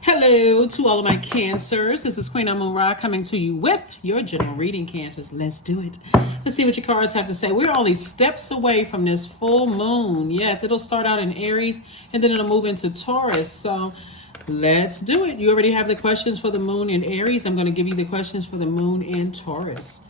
Hello to all of my cancers. This is Queen Amun Ra coming to you with your general reading, cancers. Let's do it. Let's see what your cards have to say. We're only steps away from this full moon. Yes, it'll start out in Aries and then it'll move into Taurus. So let's do it. You already have the questions for the moon in Aries. I'm going to give you the questions for the moon in Taurus.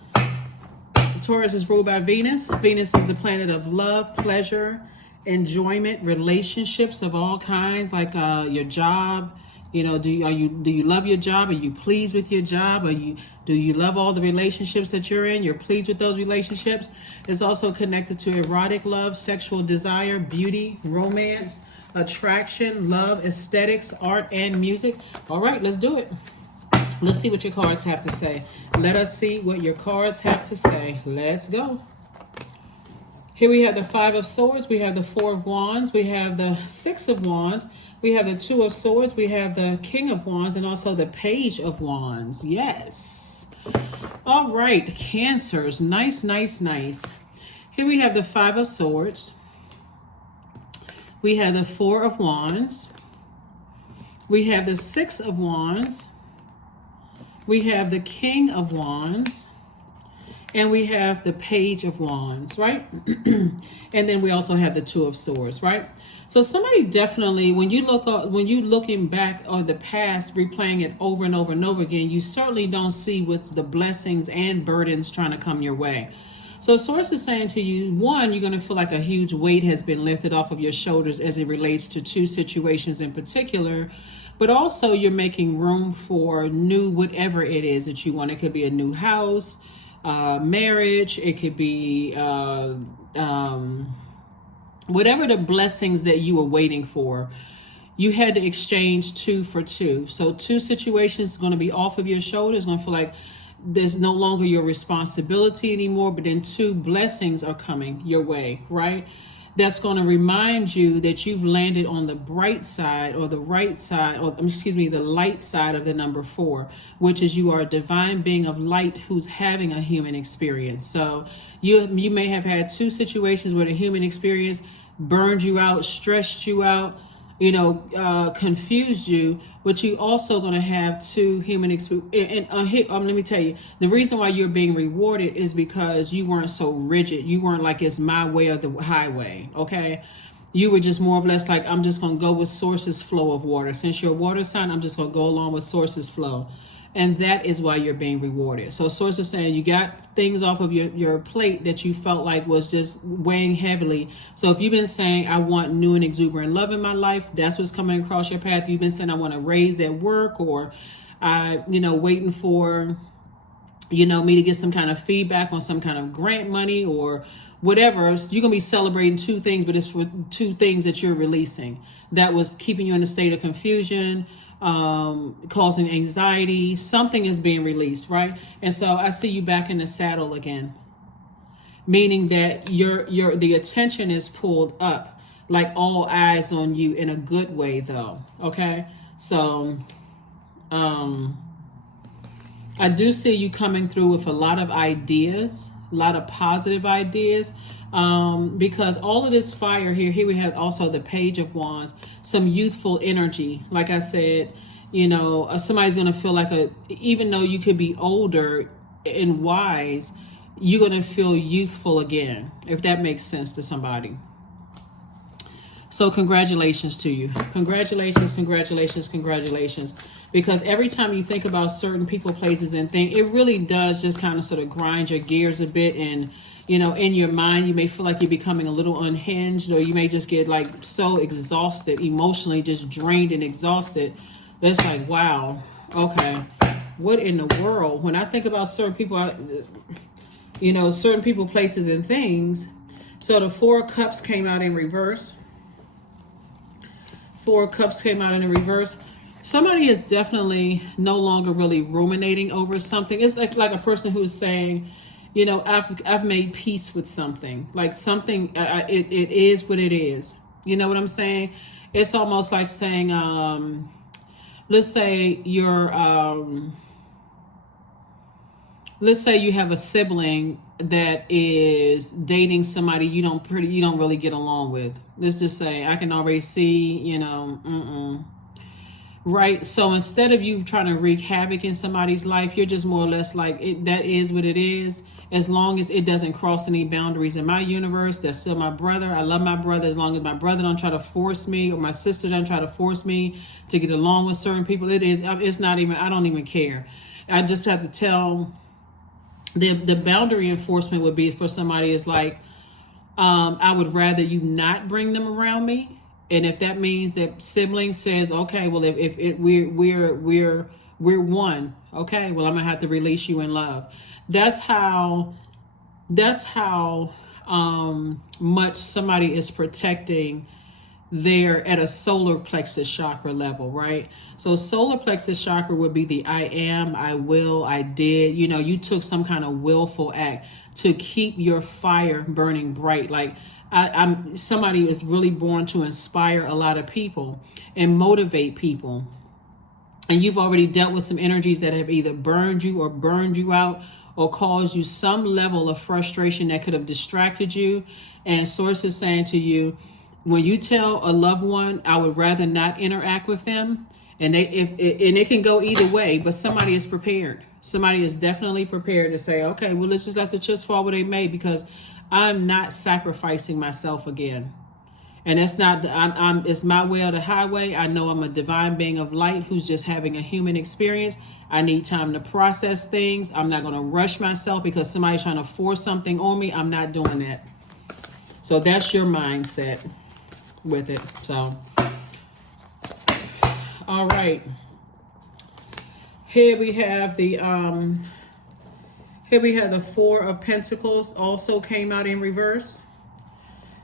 Taurus is ruled by Venus. Venus is the planet of love, pleasure, enjoyment, relationships of all kinds, like your job. You know, do you love your job? Are you pleased with your job? Do you love all the relationships that you're in? You're pleased with those relationships. It's also connected to erotic love, sexual desire, beauty, romance, attraction, love, aesthetics, art, and music. All right, let's do it. Let's see what your cards have to say. Let us see what your cards have to say. Let's go. Here we have the Five of Swords. We have the Four of Wands. We have the Six of Wands. We have the Two of Swords. We have the King of Wands and also the Page of Wands. Yes. All right, Cancers. Nice, nice, nice. Here we have the Five of Swords. We have the Four of Wands. We have the Six of Wands. We have the King of Wands. And we have the Page of Wands, right? And then we also have the Two of Swords, right? So somebody definitely, when you're looking back on the past, replaying it over and over and over again, you certainly don't see what's the blessings and burdens trying to come your way. So Source is saying to you, one, you're going to feel like a huge weight has been lifted off of your shoulders as it relates to two situations in particular. But also you're making room for new whatever it is that you want. It could be a new house, marriage. It could be whatever the blessings that you were waiting for. You had to exchange two for two. So two situations are going to be off of your shoulders. It's going to feel like there's no longer your responsibility anymore. But then two blessings are coming your way, right? That's going to remind you that you've landed on the bright side or the right side, or the light side of the number 4, which is you are a divine being of light who's having a human experience. So you may have had two situations where the human experience burned you out, stressed you out, confused you, but you also going to have two human experience. And let me tell you, the reason why you're being rewarded is because you weren't so rigid. You weren't like, it's my way or the highway. Okay. You were just more or less like, I'm just going to go with Source's flow of water. Since you're a water sign, I'm just going to go along with Source's flow. And that is why you're being rewarded. So Source is saying you got things off of your plate that you felt like was just weighing heavily. So if you've been saying, I want new and exuberant love in my life, that's what's coming across your path. You've been saying, I want to raise at work, or waiting for, me to get some kind of feedback on some kind of grant money or whatever. You're going to be celebrating two things, but it's for two things that you're releasing. That was keeping you in a state of confusion, causing anxiety. Something is being released, right? And so I see you back in the saddle again, meaning that the attention is pulled up, like all eyes on you, in a good way though. Okay. So I do see you coming through with a lot of ideas, a lot of positive ideas, because all of this fire here we have also the Page of Wands, some youthful energy. Like I said, somebody's going to feel like even though you could be older and wise, you're going to feel youthful again, if that makes sense to somebody. So congratulations to you. Congratulations, congratulations, congratulations. Because every time you think about certain people, places, and things, it really does just kind of sort of grind your gears a bit. And, in your mind, you may feel like you're becoming a little unhinged, or you may just get like so exhausted, emotionally just drained and exhausted. That's like, wow, okay, what in the world? When I think about certain people, certain people, places, and things. So the Four of Cups came out in reverse. Four of Cups came out in the reverse. Somebody is definitely no longer really ruminating over something. It's like a person who's saying, I've made peace with something. Like something, it is what it is. You know what I'm saying? It's almost like saying, let's say let's say you have a sibling that is dating somebody you don't really get along with. Let's just say, I can already see, right? So instead of you trying to wreak havoc in somebody's life, you're just more or less like, that is what it is. As long as it doesn't cross any boundaries in my universe, that's still my brother. I love my brother. As long as my brother don't try to force me, or my sister don't try to force me to get along with certain people, it's not even, I don't even care. I just have to tell, the boundary enforcement would be for somebody is like, I would rather you not bring them around me. And if that means that sibling says, okay, well, if we're one, okay, well, I'm gonna have to release you in love. That's how much somebody is protecting their, at a solar plexus chakra level, right? So solar plexus chakra would be the I am, I will, I did. You know, you took some kind of willful act to keep your fire burning bright. Like I'm somebody is really born to inspire a lot of people and motivate people. And you've already dealt with some energies that have either burned you or burned you out, or caused you some level of frustration that could have distracted you. And Source is saying to you, when you tell a loved one, I would rather not interact with them, and it can go either way, but somebody is prepared. Somebody is definitely prepared to say, okay, well, let's just let the chips fall where they may, because I'm not sacrificing myself again. And that's not, it's my way or the highway. I know I'm a divine being of light who's just having a human experience. I need time to process things. I'm not going to rush myself because somebody's trying to force something on me. I'm not doing that. So that's your mindset with it. So, all right. Here we have the Four of Pentacles also came out in reverse.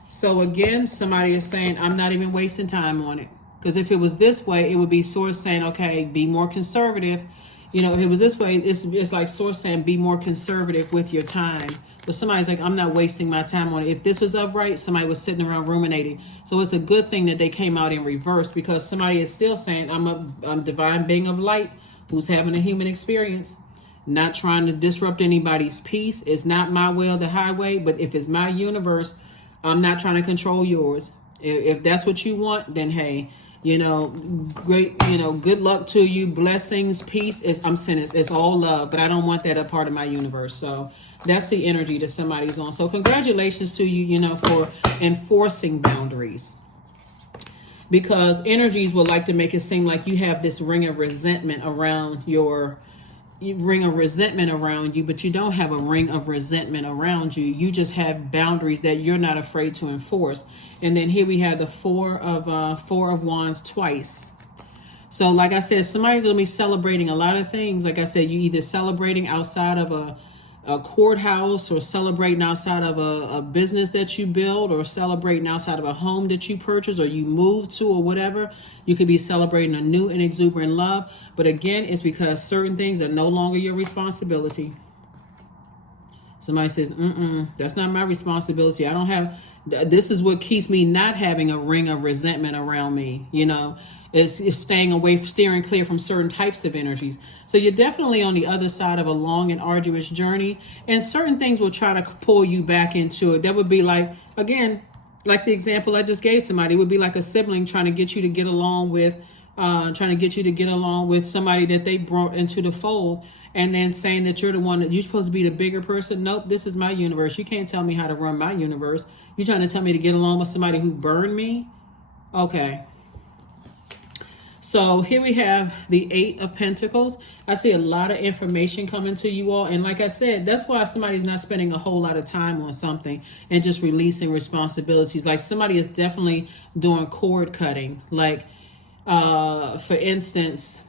So again, somebody is saying, I'm not even wasting time on it. Because if it was this way, it would be Source saying, okay, be more conservative. You know, if it was this way, it's like Source saying, be more conservative with your time. But somebody's like, I'm not wasting my time on it. If this was upright, somebody was sitting around ruminating. So it's a good thing that they came out in reverse, because somebody is still saying, I'm a divine being of light who's having a human experience. Not trying to disrupt anybody's peace. It's not my way or the highway, but if it's my universe, I'm not trying to control yours. If that's what you want, then hey, you know, great, you know, good luck to you. Blessings, peace. I'm saying it's all love, but I don't want that a part of my universe. So that's the energy that somebody's on. So congratulations to you, you know, for enforcing boundaries. Because energies would like to make it seem like you have this ring of resentment around you, but you don't have a ring of resentment around you. You just have boundaries that you're not afraid to enforce. And then here we have the Four of Wands twice. So like I said, somebody's going to be celebrating a lot of things. Like I said, you either celebrating outside of a courthouse, or celebrating outside of a business that you build, or celebrating outside of a home that you purchased or you moved to, or whatever. You could be celebrating a new and exuberant love. But again, it's because certain things are no longer your responsibility. Somebody says, that's not my responsibility. I don't have, this is what keeps me not having a ring of resentment around me. You know, it's staying away, steering clear from certain types of energies. So you're definitely on the other side of a long and arduous journey, and certain things will try to pull you back into it. That would be like, again, like the example I just gave somebody, it would be like a sibling trying to get you to get along with, somebody that they brought into the fold, and then saying that you're the one that you're supposed to be the bigger person. Nope, this is my universe. You can't tell me how to run my universe. You're trying to tell me to get along with somebody who burned me? Okay. So here we have the Eight of Pentacles. I see a lot of information coming to you all. And like I said, that's why somebody's not spending a whole lot of time on something and just releasing responsibilities. Like somebody is definitely doing cord cutting. Like, for instance,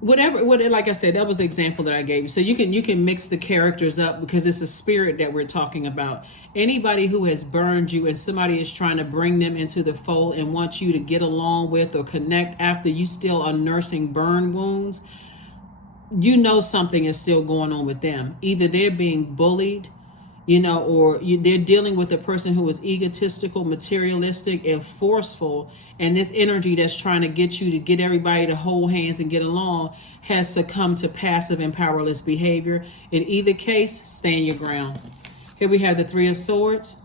whatever, like I said, that was the example that I gave you. So you can mix the characters up, because it's a spirit that we're talking about. Anybody who has burned you and somebody is trying to bring them into the fold and wants you to get along with or connect after you still are nursing burn wounds, you know something is still going on with them. Either they're being bullied, you know, or they're dealing with a person who is egotistical, materialistic, and forceful. And this energy that's trying to get you to get everybody to hold hands and get along has succumbed to passive and powerless behavior. In either case, stand your ground. Here we have the Three of Swords.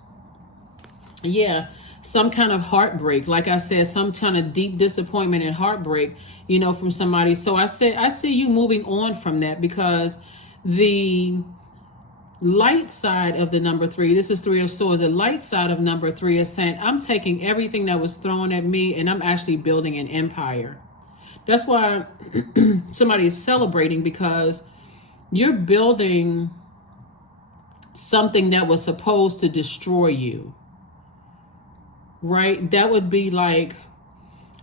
Yeah. some kind of heartbreak. Like I said, some kind of deep disappointment and heartbreak, you know, from somebody. So I see you moving on from that, because the light side of the number 3, this is 3 of Swords, the light side of number 3 is saying, I'm taking everything that was thrown at me and I'm actually building an empire. That's why somebody is celebrating, because you're building something that was supposed to destroy you, right? That would be like,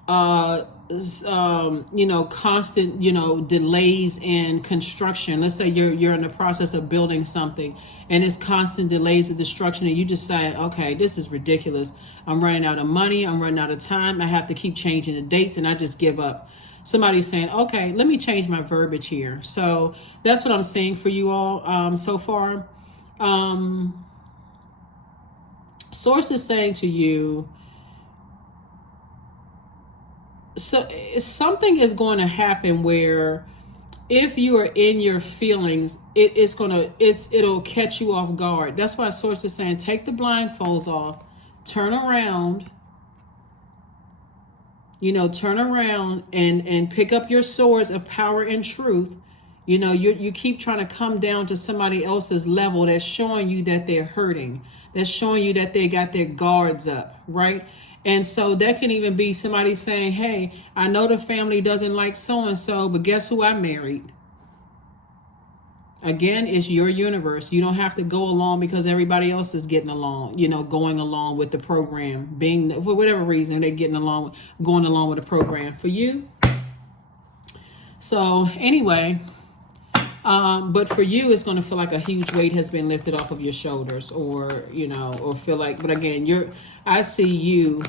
you know, constant, you know, delays in construction. Let's say you're in the process of building something and it's constant delays of destruction, and you decide, okay, this is ridiculous. I'm running out of money. I'm running out of time. I have to keep changing the dates, and I just give up. Somebody's saying, okay, let me change my verbiage here. So that's what I'm saying for you all so far. Source is saying to you, so something is going to happen where if you are in your feelings, it'll catch you off guard. That's why Source is saying, take the blindfolds off, turn around, you know, turn around and pick up your swords of power and truth. You know, you keep trying to come down to somebody else's level that's showing you that they're hurting, that's showing you that they got their guards up, right? And so that can even be somebody saying, hey, I know the family doesn't like so-and-so, but guess who I married? Again, it's your universe. You don't have to go along because everybody else is getting along, you know, going along with the program, being, for whatever reason, they're getting along, going along with the program for you. So anyway, but for you, it's going to feel like a huge weight has been lifted off of your shoulders, or, you know, or feel like, but again, I see you,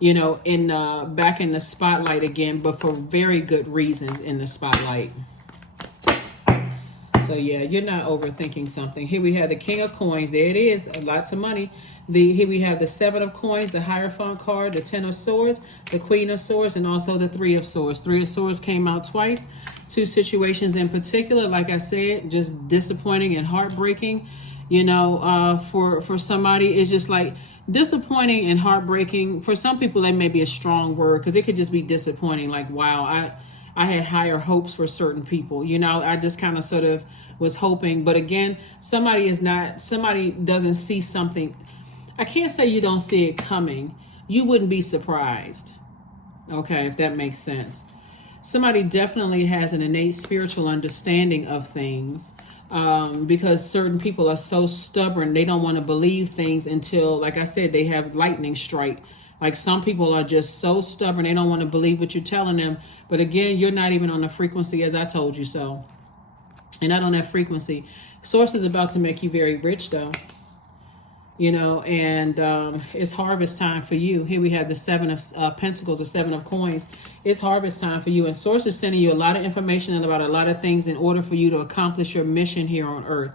you know, in back in the spotlight again, but for very good reasons in the spotlight. So yeah, you're not overthinking something. Here we have the King of Coins. There it is, lots of money. Here we have the 7 of Coins, the Hierophant card, the 10 of Swords, the Queen of Swords, and also the 3 of Swords. 3 of Swords came out twice. 2 situations in particular, like I said, just disappointing and heartbreaking. You know, for somebody, it's just like disappointing and heartbreaking. For some people, that may be a strong word, because it could just be disappointing. Like, wow, I had higher hopes for certain people. You know, I just kind of sort of was hoping. But again, somebody doesn't see something. I can't say you don't see it coming. You wouldn't be surprised. Okay, if that makes sense. Somebody definitely has an innate spiritual understanding of things, because certain people are so stubborn. They don't want to believe things until, like I said, they have lightning strike. Like, some people are just so stubborn. They don't want to believe what you're telling them. But again, you're not even on the frequency as I told you so. And not on that frequency. Source is about to make you very rich, though. You know, and it's harvest time for you. Here we have the 7 of Pentacles, the 7 of Coins. It's harvest time for you. And Source is sending you a lot of information about a lot of things in order for you to accomplish your mission here on Earth.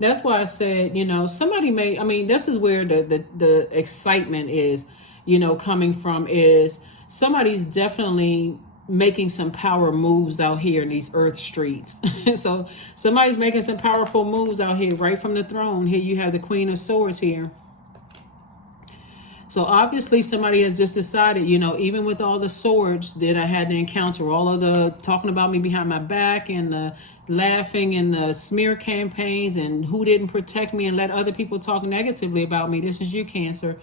That's why I said, you know, somebody may, I mean, this is where the excitement is, you know, coming from, is somebody's definitely making some power moves out here in these earth streets. So somebody's making some powerful moves out here right from the throne. Here you have the Queen of Swords here. So obviously somebody has just decided, you know, even with all the swords that I had to encounter, all of the talking about me behind my back and the laughing and the smear campaigns and who didn't protect me and let other people talk negatively about me. This is you, Cancer.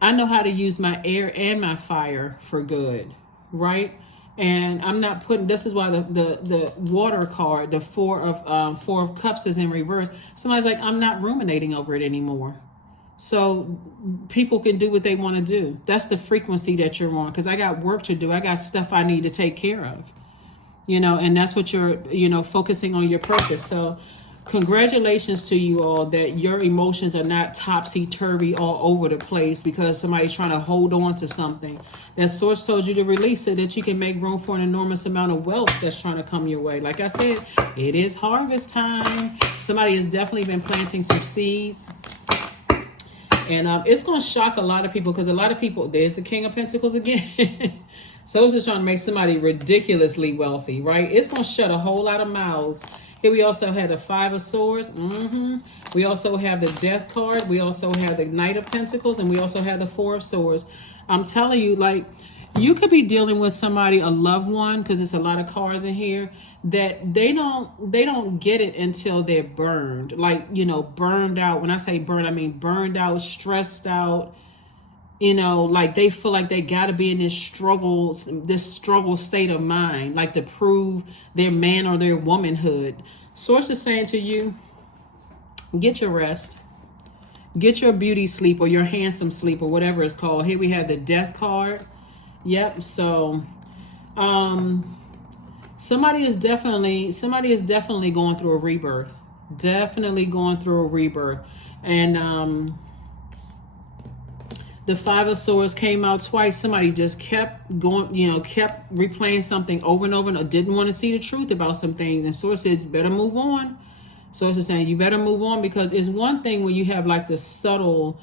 I know how to use my air and my fire for good, right? And I'm not putting, this is why the water card, the four of cups is in reverse. Somebody's like, I'm not ruminating over it anymore. So people can do what they want to do. That's the frequency that you're on, because I got work to do. I got stuff I need to take care of, you know, and that's what you're, you know, focusing on your purpose. So congratulations to you all that your emotions are not topsy-turvy all over the place because somebody's trying to hold on to something. That source told you to release so that you can make room for an enormous amount of wealth that's trying to come your way. Like I said, it is harvest time. Somebody has definitely been planting some seeds. And it's going to shock a lot of people, because a lot of people, there's the King of Pentacles again. So it's just trying to make somebody ridiculously wealthy, right? It's going to shut a whole lot of mouths. Here we also have the Five of Swords. We also have the Death card. We also have the Knight of Pentacles, and we also have the Four of Swords. I'm telling you, like, you could be dealing with somebody, a loved one, because there's a lot of cards in here, that they don't get it until they're burned. Like, you know, burned out. When I say burned, I mean burned out, stressed out. You know, like they feel like they got to be in this struggle state of mind, like to prove their man or their womanhood. Source is saying to you, get your rest. Get your beauty sleep or your handsome sleep or whatever it's called. Here we have the Death card. Yep. So, somebody is definitely going through a rebirth. Definitely going through a rebirth. And, the Five of Swords came out twice. Somebody just kept going, you know, kept replaying something over and over and didn't want to see the truth about some things. And Source says, you better move on. Source is saying, you better move on, because it's one thing when you have like the subtle,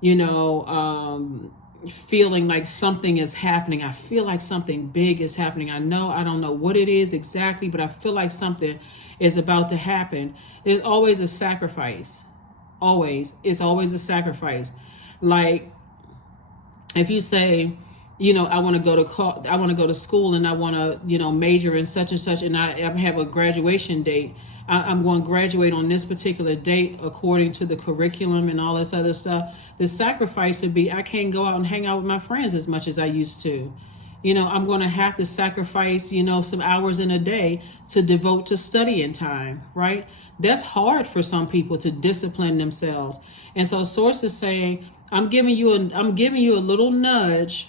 you know, feeling like something is happening. I feel like something big is happening. I don't know what it is exactly, but I feel like something is about to happen. It's always a sacrifice. It's always a sacrifice. Like, if you say, you know, I want to go to school and I want to, you know, major in such and such, and I have a graduation date. I'm going to graduate on this particular date according to the curriculum and all this other stuff. The sacrifice would be, I can't go out and hang out with my friends as much as I used to. You know, I'm going to have to sacrifice, you know, some hours in a day to devote to studying time, right? That's hard for some people to discipline themselves. And so Source is saying, I'm giving you a little nudge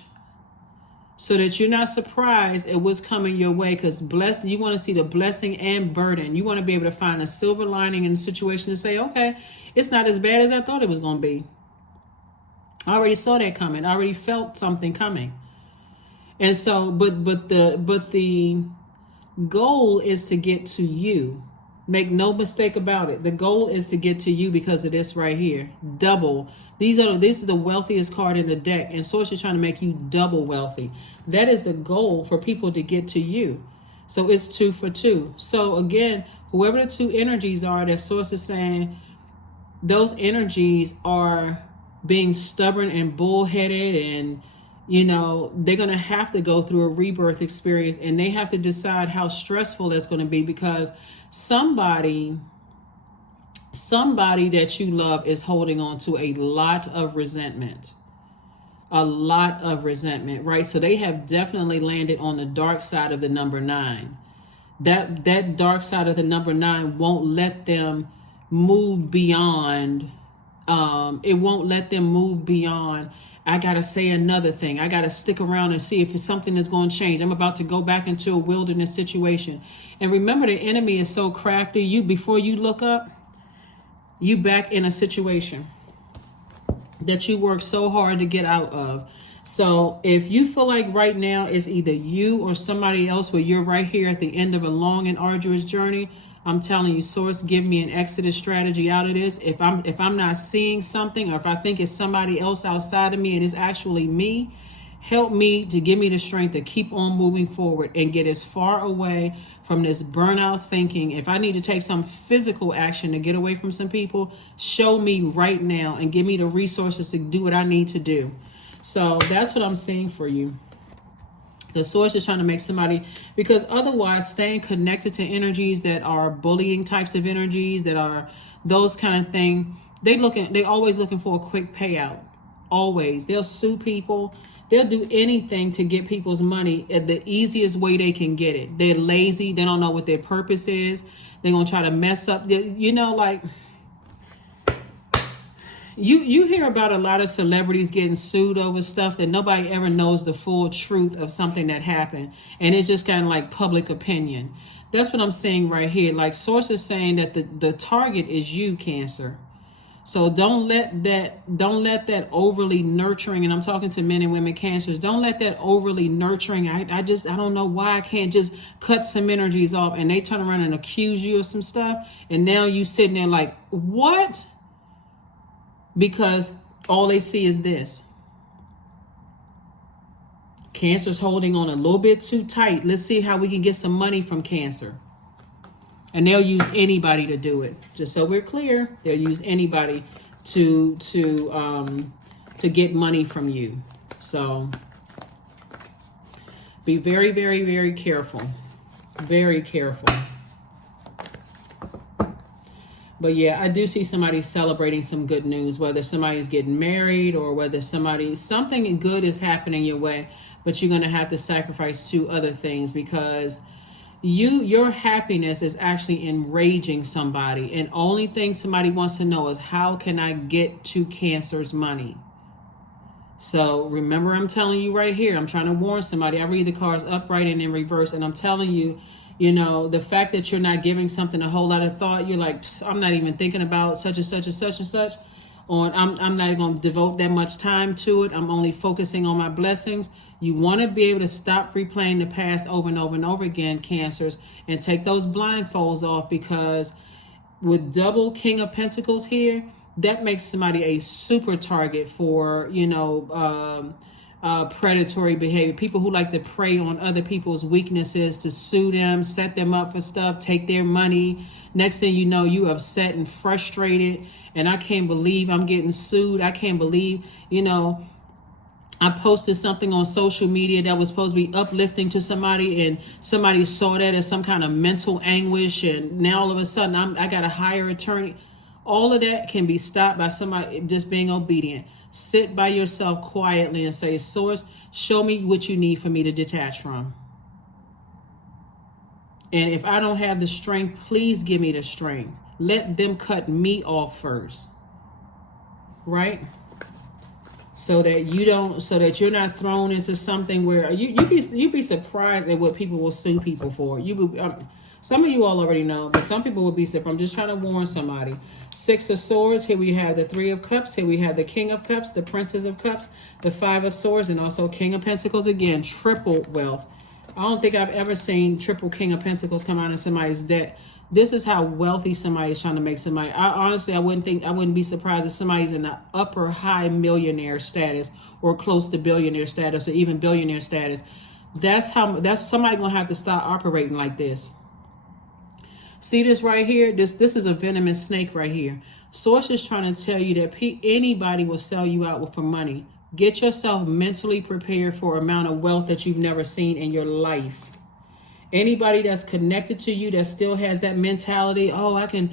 so that you're not surprised at what's coming your way, because you want to see the blessing and burden. You want to be able to find a silver lining in the situation to say, okay, it's not as bad as I thought it was going to be. I already saw that coming. I already felt something coming. And so, but the goal is to get to you. Make no mistake about it. The goal is to get to you because of this right here. Double. This is the wealthiest card in the deck, and Source is trying to make you double wealthy. That is the goal, for people to get to you. So it's 2 for 2. So again, whoever the two energies are that Source is saying, those energies are being stubborn and bullheaded, and you know, they're going to have to go through a rebirth experience, and they have to decide how stressful that's going to be, because somebody that you love is holding on to a lot of resentment. Right? So they have definitely landed on the dark side of the number 9. That dark side of the number 9 won't let them move beyond. It won't let them move beyond. I got to say another thing. I got to stick around and see if it's something that's going to change. I'm about to go back into a wilderness situation. And remember, the enemy is so crafty. Before you look up, you back in a situation that you work so hard to get out of. So if you feel like right now it's either you or somebody else, where you're right here at the end of a long and arduous journey, I'm telling you, Source, give me an exodus strategy out of this. If I'm not seeing something, or if I think it's somebody else outside of me and it's actually me, help me to give me the strength to keep on moving forward and get as far away from this burnout thinking. If I need to take some physical action to get away from some people, show me right now and give me the resources to do what I need to do. So that's what I'm seeing for you. The Source is trying to make somebody, because otherwise staying connected to energies that are bullying types of energies, that are those kind of thing, they always looking for a quick payout. Always. They'll sue people. They'll do anything to get people's money at the easiest way they can get it. They're lazy. They don't know what their purpose is. They're going to try to mess up. You know, like, you hear about a lot of celebrities getting sued over stuff that nobody ever knows the full truth of something that happened. And it's just kind of like public opinion. That's what I'm saying right here. Like, Source is saying that the target is you, Cancer. So don't let that overly nurturing, and I'm talking to men and women Cancers, don't let that overly nurturing, I don't know why I can't just cut some energies off, and they turn around and accuse you of some stuff, and now you sitting there like, what? Because all they see is this. Cancer's holding on a little bit too tight. Let's see how we can get some money from Cancer. And they'll use anybody to do it. Just so we're clear, they'll use anybody to get money from you. So be very, very, very careful. Very careful. But yeah, I do see somebody celebrating some good news, whether somebody's getting married or whether something good is happening your way, but you're going to have to sacrifice 2 other things, because your happiness is actually enraging somebody. And only thing somebody wants to know is, how can I get to Cancer's money? So remember, I'm telling you right here, I'm trying to warn somebody. I read the cards upright and in reverse, and I'm telling you, you know, the fact that you're not giving something a whole lot of thought, you're like, I'm not even thinking about such and such and such and such, or I'm not going to devote that much time to it. I'm only focusing on my blessings. You want to be able to stop replaying the past over and over and over again, Cancers, and take those blindfolds off, because with double King of Pentacles here, that makes somebody a super target for, you know, predatory behavior. People who like to prey on other people's weaknesses to sue them, set them up for stuff, take their money. Next thing you know, you upset and frustrated. And I can't believe I'm getting sued. I can't believe, you know, I posted something on social media that was supposed to be uplifting to somebody, and somebody saw that as some kind of mental anguish. And now all of a sudden I got to hire an attorney. All of that can be stopped by somebody just being obedient. Sit by yourself quietly and say, Source, show me what you need for me to detach from. And if I don't have the strength, please give me the strength. Let them cut me off first. Right? So that you're not thrown into something where you'd be surprised at what people will sue people for. Some of you all already know, but some people will be surprised. I'm just trying to warn somebody. 6 of Swords. Here we have the 3 of Cups. Here we have the King of Cups, the Princess of Cups, the 5 of Swords, and also King of Pentacles. Again, triple wealth. I don't think I've ever seen triple King of Pentacles come out in somebody's deck. This is how wealthy somebody's trying to make somebody. Honestly, I wouldn't be surprised if somebody's in the upper high millionaire status or close to billionaire status or even billionaire status. That's somebody gonna have to start operating like this. See this right here? This is a venomous snake right here. Source is trying to tell you that anybody will sell you out for money. Get yourself mentally prepared for an amount of wealth that you've never seen in your life. Anybody that's connected to you that still has that mentality, oh, I can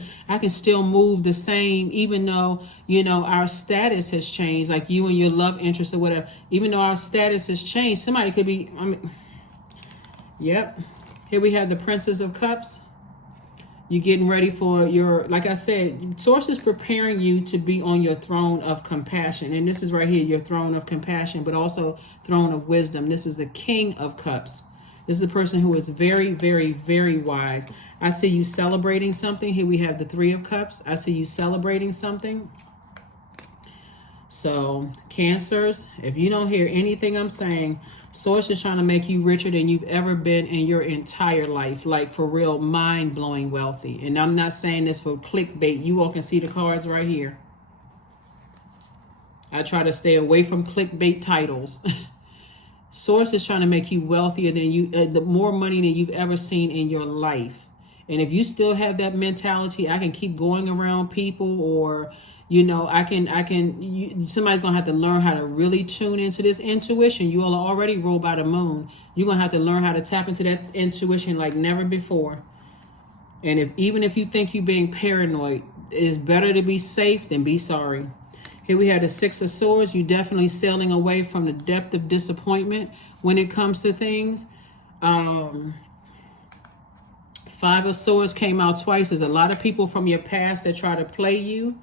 still move the same, even though, you know, our status has changed, like you and your love interest or whatever. Even though our status has changed, somebody could be, yep. Here we have the Princess of Cups. You're getting ready for like I said, Source is preparing you to be on your throne of compassion. And this is right here, your throne of compassion, but also throne of wisdom. This is the King of Cups. This is the person who is very, very, very wise. I see you celebrating something. Here we have the 3 of Cups. I see you celebrating something. So, Cancers, if you don't hear anything I'm saying, Source is trying to make you richer than you've ever been in your entire life. Like, for real, mind-blowing wealthy. And I'm not saying this for clickbait. You all can see the cards right here. I try to stay away from clickbait titles. Source is trying to make you wealthier than the more money than you've ever seen in your life. And if you still have that mentality, I can keep going around people, or, you know, somebody's going to have to learn how to really tune into this intuition. You all are already ruled by the moon. You're going to have to learn how to tap into that intuition like never before. And even if you think you're being paranoid, it's better to be safe than be sorry. Here we have the 6 of Swords. You're definitely sailing away from the depth of disappointment when it comes to things. 5 of Swords came out twice. There's a lot of people from your past that try to play you.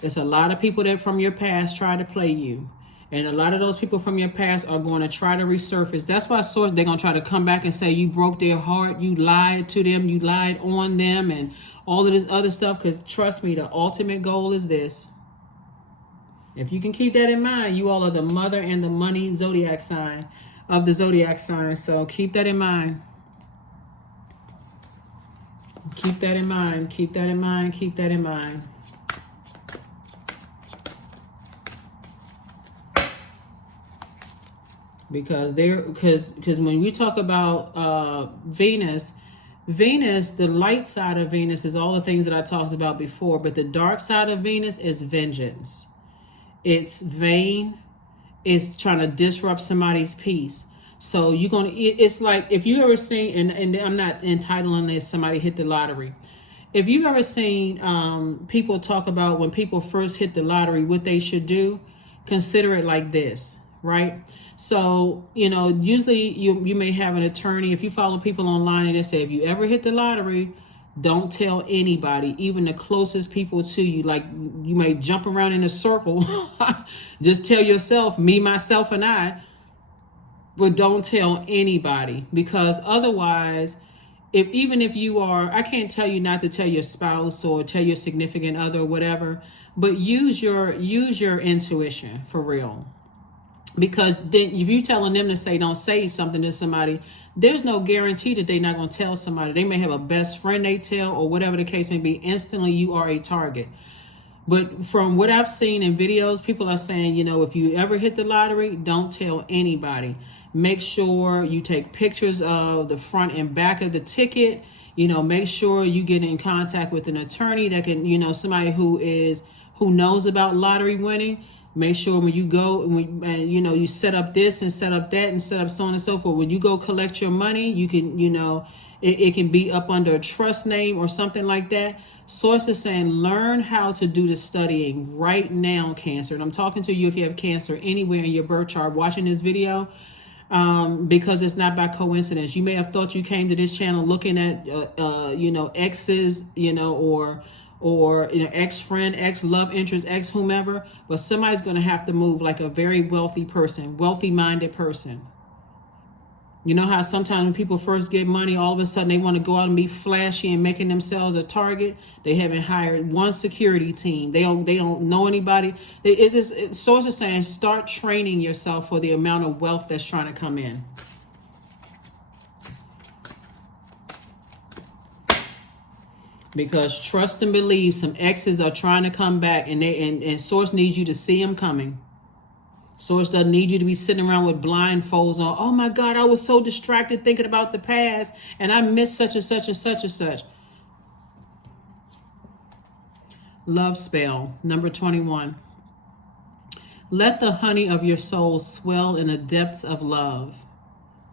There's a lot of people that from your past try to play you. And a lot of those people from your past are going to try to resurface. That's why Swords, they're going to try to come back and say you broke their heart. You lied to them. You lied on them and all of this other stuff. Because trust me, the ultimate goal is this. If you can keep that in mind, you all are the mother and the money zodiac sign of the zodiac sign. So keep that in mind. Keep that in mind. Keep that in mind. Keep that in mind. Because when we talk about Venus Venus, the light side of Venus is all the things that I talked about before, but the dark side of Venus is vengeance. It's vain. It's trying to disrupt somebody's peace. So you're going to, it's like, if you ever seen, and I'm not entitling this, somebody hit the lottery. If you've ever seen people talk about when people first hit the lottery, what they should do, consider it like this, right? So, usually you may have an attorney. If you follow people online and they say, if you ever hit the lottery, don't tell anybody, even the closest people to you. Like, you may jump around in a circle. Just tell yourself, me, myself, and I. But don't tell anybody, because otherwise, even if you are, I can't tell you not to tell your spouse or tell your significant other or whatever, but use your intuition for real. Because then if you're telling them to say, don't say something to somebody, there's no guarantee that they're not going to tell somebody. They may have a best friend they tell, or whatever the case may be. Instantly, you are a target. But from what I've seen in videos, people are saying, if you ever hit the lottery, don't tell anybody. Make sure you take pictures of the front and back of the ticket. Make sure you get in contact with an attorney that can, somebody who knows about lottery winning. Make sure when you go and you set up this and set up that and set up so on and so forth. When you go collect your money, you can, it can be up under a trust name or something like that. Source is saying, learn how to do the studying right now, Cancer. And I'm talking to you if you have Cancer anywhere in your birth chart watching this video, because it's not by coincidence. You may have thought you came to this channel looking at, exes, or ex-friend, ex-love interest, ex-whomever, but somebody's going to have to move like a very wealthy person, wealthy-minded person. You know how sometimes when people first get money, all of a sudden they want to go out and be flashy and making themselves a target. They haven't hired one security team. They don't know anybody. It's just, Source is saying, start training yourself for the amount of wealth that's trying to come in. Because trust and believe, some exes are trying to come back, and Source needs you to see them coming. Source doesn't need you to be sitting around with blindfolds on. Oh my God, I was so distracted thinking about the past and I missed such and such and such and such. Love spell, number 21. Let the honey of your soul swell in the depths of love.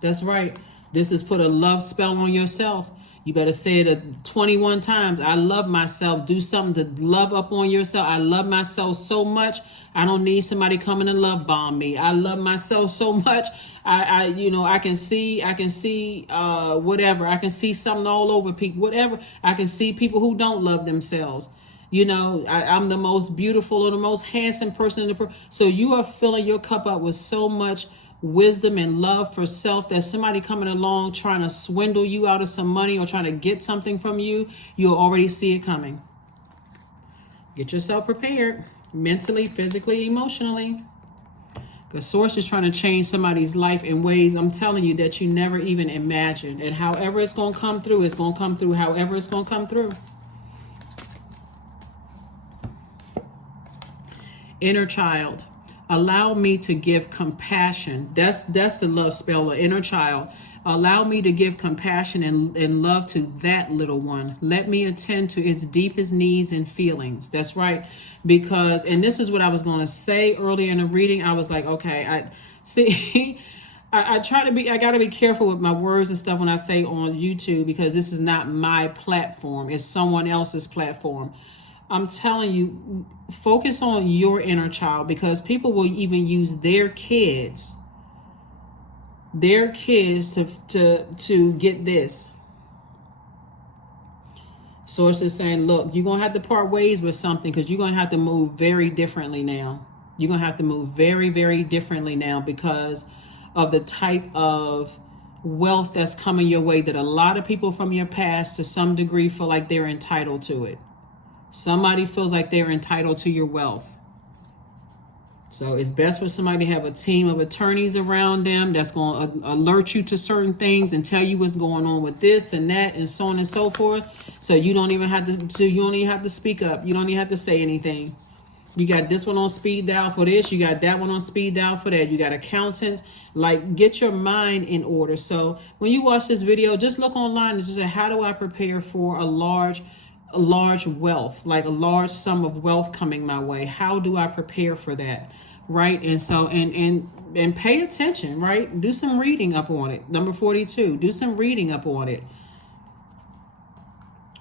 That's right. This is put a love spell on yourself. You better say it 21 times. I love myself. Do something to love up on yourself. I love myself so much. I don't need somebody coming to love bomb me. I love myself so much. I can see whatever. I can see something all over people, whatever. I can see people who don't love themselves. I'm the most beautiful or the most handsome person in the so you are filling your cup up with so much wisdom and love for self that somebody coming along trying to swindle you out of some money or trying to get something from you, you'll already see it coming. Get yourself prepared mentally, physically, emotionally, because Source is trying to change somebody's life in ways, I'm telling you, that you never even imagined. And however it's going to come through, it's going to come through however it's going to come through. Inner child. Allow me to give compassion. That's the love spell, of inner child. Allow me to give compassion and love to that little one. Let me attend to its deepest needs and feelings. That's right. Because, and this is what I was going to say earlier in the reading. I was like, okay, I try to be, I got to be careful with my words and stuff when I say on YouTube, because this is not my platform. It's someone else's platform. I'm telling you, focus on your inner child, because people will even use their kids to get this. Source is saying, look, you're going to have to part ways with something, because you're going to have to move very differently now. You're going to have to move very, very differently now because of the type of wealth that's coming your way, that a lot of people from your past to some degree feel like they're entitled to it. Somebody feels like they're entitled to your wealth. So it's best for somebody to have a team of attorneys around them that's going to alert you to certain things and tell you what's going on with this and that and so on and so forth. So you don't even have to speak up. You don't even have to say anything. You got this one on speed dial for this. You got that one on speed dial for that. You got accountants. Like, get your mind in order. So when you watch this video, just look online and just say, how do I prepare for a large wealth, like a large sum of wealth coming my way? How do I prepare for that? Right. And so, and pay attention, right? Do some reading up on it. Number 42, do some reading up on it.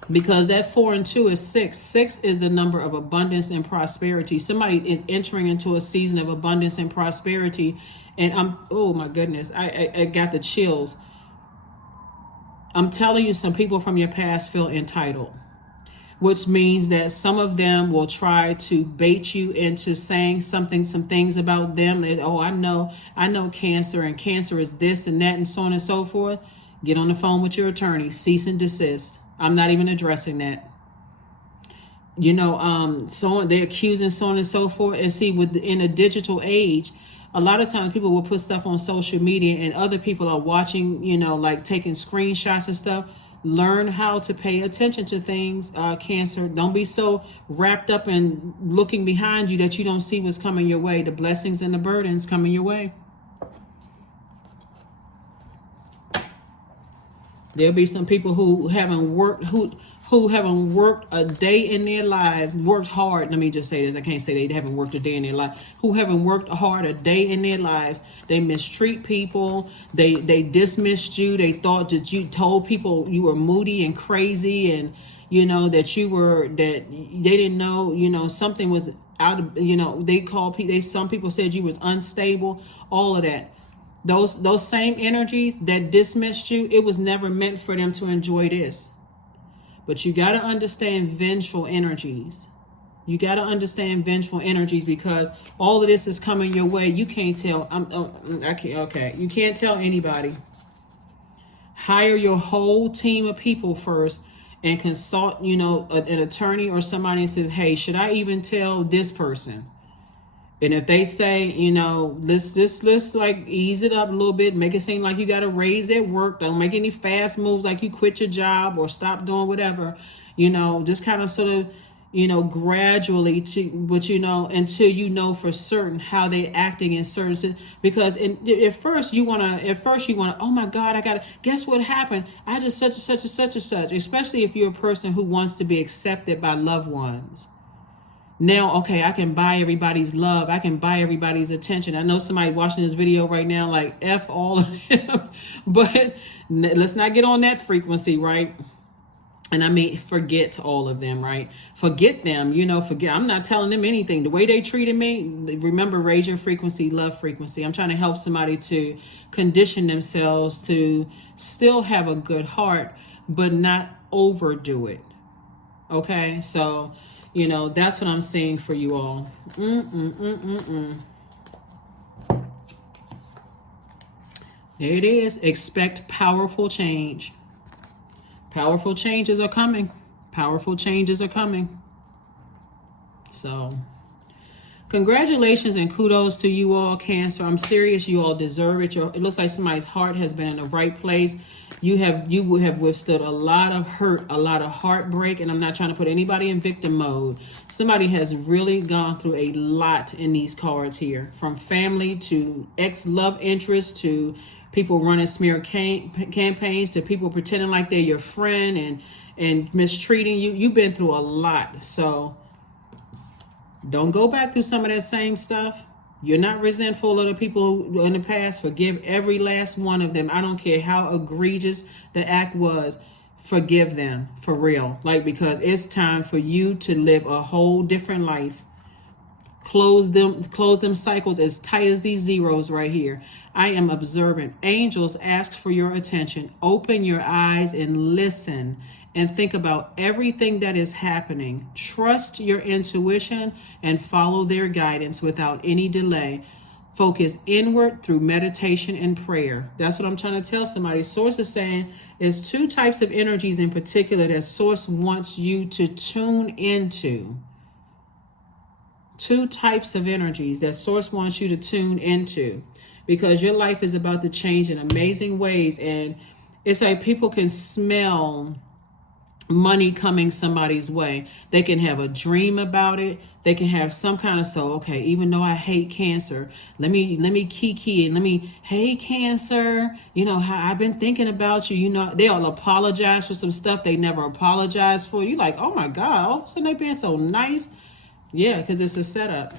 Because that 4 and 2 is 6. 6 is the number of abundance and prosperity. Somebody is entering into a season of abundance and prosperity. And oh my goodness, I got the chills. I'm telling you, some people from your past feel entitled, which means that some of them will try to bait you into saying some things about them. That, oh, I know Cancer, and Cancer is this and that and so on and so forth. Get on the phone with your attorney, cease and desist. I'm not even addressing that. You know, so they're accusing so on and so forth. And see, in a digital age, a lot of times people will put stuff on social media and other people are watching, you know, like taking screenshots and stuff. Learn how to pay attention to things, Cancer. Don't be so wrapped up in looking behind you that you don't see what's coming your way. The blessings and the burdens coming your way. There'll be some people who haven't worked, who haven't worked a day in their lives, worked hard. Let me just say this. I can't say they haven't worked a day in their life. Who haven't worked hard a day in their lives. They mistreat people. They dismissed you. They thought that you told people you were moody and crazy, and you know that they didn't know, you know, something was out of, you know, some people said you was unstable, all of that. Those same energies that dismissed you, it was never meant for them to enjoy this. But you got to understand vengeful energies. You got to understand vengeful energies, because all of this is coming your way. You can't tell. Okay. You can't tell anybody. Hire your whole team of people first and consult, you know, an attorney or somebody and says, hey, should I even tell this person? And if they say, you know, let's like ease it up a little bit, make it seem like you got to raise at work. Don't make any fast moves like you quit your job or stop doing whatever, you know, just kind of sort of, you know, gradually but you know, until you know for certain how they're acting in certain, because at first you want to, oh my God, guess what happened? I just such and such and such and such, especially if you're a person who wants to be accepted by loved ones. Now, okay, I can buy everybody's love. I can buy everybody's attention. I know somebody watching this video right now, like, F all of them. But let's not get on that frequency, right? And I mean, forget all of them, right? Forget them, you know, forget. I'm not telling them anything. The way they treated me, remember, raise your frequency, love frequency. I'm trying to help somebody to condition themselves to still have a good heart, but not overdo it. Okay, so... you know, that's what I'm saying for you all. There it is. Expect powerful change. Powerful changes are coming. Powerful changes are coming. So, congratulations and kudos to you all, Cancer. I'm serious. You all deserve it. It looks like somebody's heart has been in the right place. You have withstood a lot of hurt, a lot of heartbreak, and I'm not trying to put anybody in victim mode. Somebody has really gone through a lot in these cards here, from family to ex-love interest to people running smear campaigns to people pretending like they're your friend and mistreating you. You've been through a lot, so don't go back through some of that same stuff. You're not resentful of the people in the past. Forgive every last one of them. I don't care how egregious the act was. Forgive them for real. Like, because it's time for you to live a whole different life. Close them cycles as tight as these zeros right here. I am observant. Angels ask for your attention. Open your eyes and listen. And think about everything that is happening. Trust your intuition and follow their guidance without any delay. Focus inward through meditation and prayer. That's what I'm trying to tell somebody. Source is saying is 2 types of energies in particular that Source wants you to tune into. 2 types of energies that Source wants you to tune into, because your life is about to change in amazing ways. And it's like people can smell money coming somebody's way. They can have a dream about it. They can have some kind of, so okay, even though I hate Cancer, let me kiki and hey Cancer, you know how I've been thinking about you. You know, they'll apologize for some stuff they never apologized for. You like, oh my God, all of a sudden they being so nice. Yeah, because it's a setup.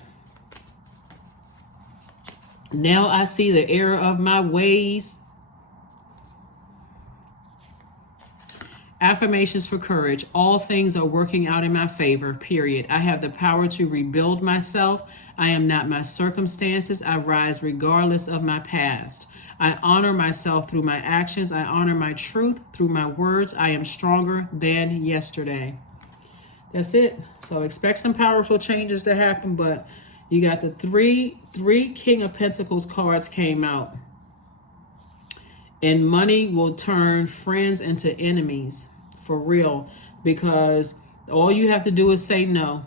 Now I see the error of my ways. Affirmations for courage. All things are working out in my favor, period. I have the power to rebuild myself. I am not my circumstances. I rise regardless of my past. I honor myself through my actions. I honor my truth through my words. I am stronger than yesterday. That's it. So expect some powerful changes to happen, but you got the three King of Pentacles cards came out. And money will turn friends into enemies, for real, because all you have to do is say no.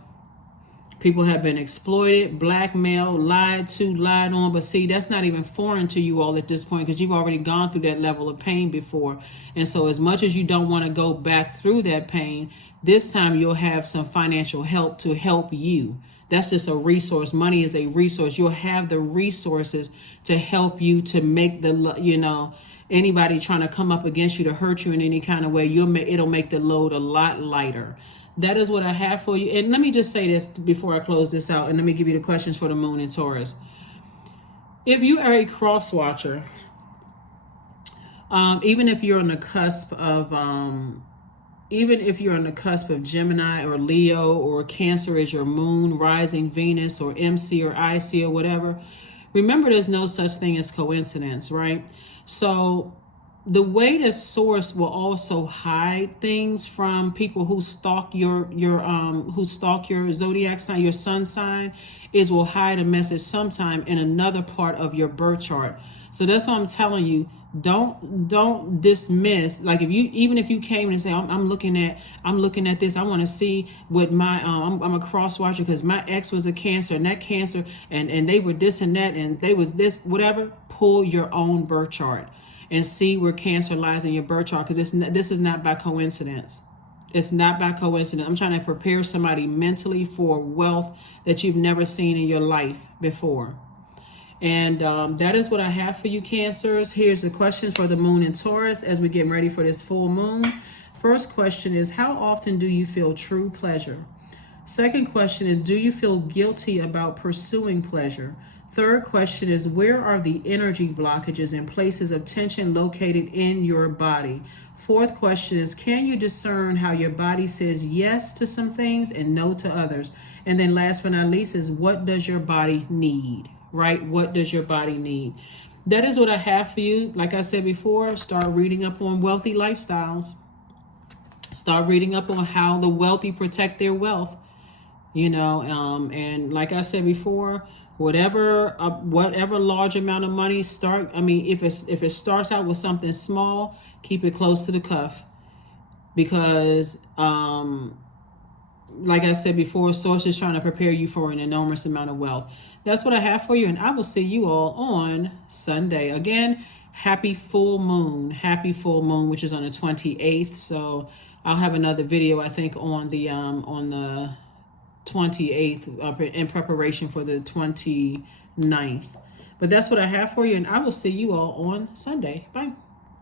People have been exploited, blackmailed, lied to, lied on. But see, that's not even foreign to you all at this point, because you've already gone through that level of pain before. And so as much as you don't want to go back through that pain, this time you'll have some financial help to help you. That's just a resource. Money is a resource. You'll have the resources to help you to make the, you know, anybody trying to come up against you to hurt you in any kind of way, it'll make the load a lot lighter. That is what I have for you. And let me just say this before I close this out, and let me give you the questions for the moon in Taurus. If you are a cross watcher, even if you're on the cusp of Gemini or Leo, or Cancer is your moon, rising Venus, or MC or IC or whatever, remember there's no such thing as coincidence, right? So the way that source will also hide things from people who stalk your zodiac sign, your sun sign, is will hide a message sometime in another part of your birth chart. So that's why I'm telling you, don't dismiss. Like even if you came and say, I'm looking at this, I want to see what my I'm a cross watcher because my ex was a Cancer, and that Cancer and they were this and that, and they was this, whatever. Pull your own birth chart and see where Cancer lies in your birth chart, because this is not by coincidence. It's not by coincidence. I'm trying to prepare somebody mentally for wealth that you've never seen in your life before. And that is what I have for you, Cancers. Here's the questions for the moon in Taurus as we get ready for this full moon. First question is, how often do you feel true pleasure? Second question is, do you feel guilty about pursuing pleasure? Third question is, where are the energy blockages and places of tension located in your body? Fourth question is, can you discern how your body says yes to some things and no to others? And then last but not least is, what does your body need? Right? What does your body need? That is what I have for you. Like I said before, start reading up on wealthy lifestyles. Start reading up on how the wealthy protect their wealth. You know, and like I said before, whatever large amount of money if it starts out with something small, keep it close to the cuff, because like I said before, source is trying to prepare you for an enormous amount of wealth. That's what I have for you, and I will see you all on Sunday. Again, happy full moon, which is on the 28th. So I'll have another video, I think, on the 28th in preparation for the 29th. But that's what I have for you, and I will see you all on Sunday. Bye.